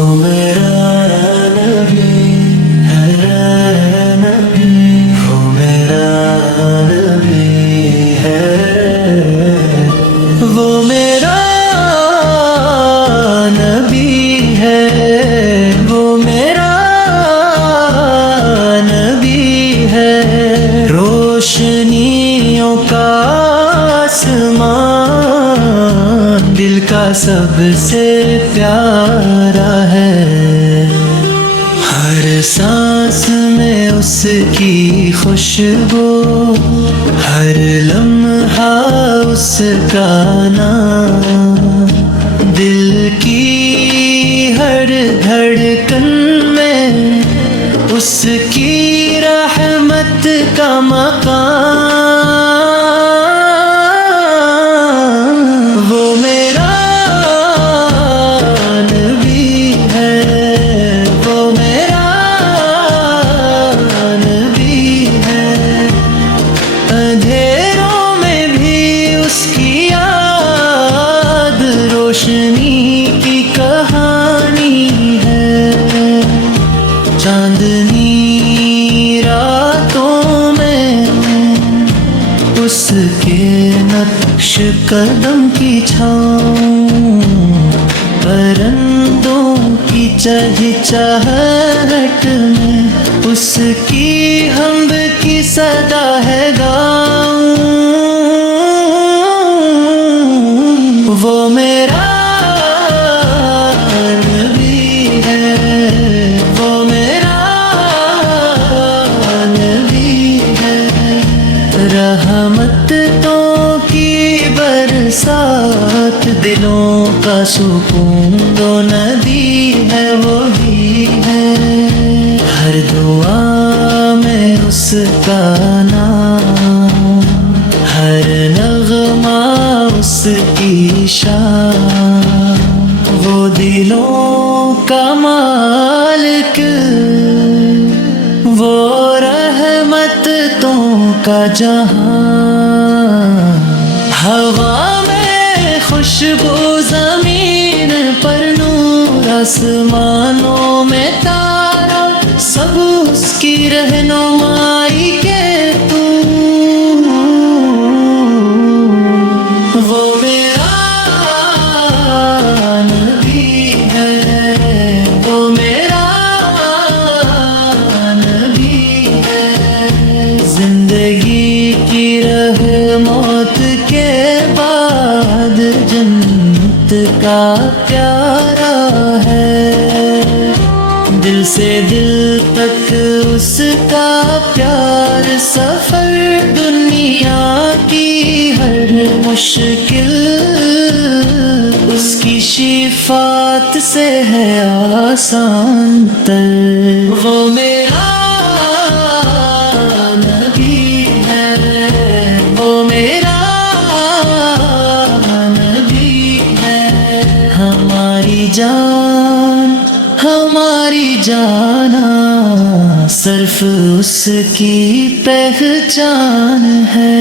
وہ میرا نبی ہے، نبی وہ میرا نبی ہے، وہ میرا نبی ہے، وہ میرا نبی ہے، روشنیوں کا آسمان دل کا سب سے پیارا ہے، ہر سانس میں اس کی خوشبو، ہر لمحہ اس کا نام، دل کی ہر دھڑکن میں اس کی رحمت کا مقام، وہ میرا نبی ہے، وہ میرا نبی ہے، اندھیروں میں بھی اس کی یاد روشنی کی کہانی ہے، چاندنی راتوں میں اس کے نقش قدم کی چھاؤں، پرندوں کی چہچہٹ میں اس کی حمد کی صدا ہے گاؤں، وہ میرا نبی ہے، وہ میرا نبی ہے، رحمتوں کی برسات دلوں کا سکون دو ندی ہے، وہی ہے، ہر دعا میں اس کا نام، ہر نغمہ اس کی شان، وہ دلوں کا مالک، وہ رحمتوں کا جہاں، ہوا میں خوشبو، زمین پر نور، آسمانوں میں تارا، سب اس کی رہنمائی کے تو، وہ میرا نبی ہے، وہ میرا نبی ہے، زندگی کی رہ موت کے بعد جنت کا پیارا ہے، دل سے دل تک اس کا پیار، سفر دنیا کی ہر مشکل اس کی شفاعت سے ہے آسان تر، وہ میرا نبی ہے، وہ میرا نبی ہے، ہماری جان، ہماری جانا صرف اس کی پہچان ہے۔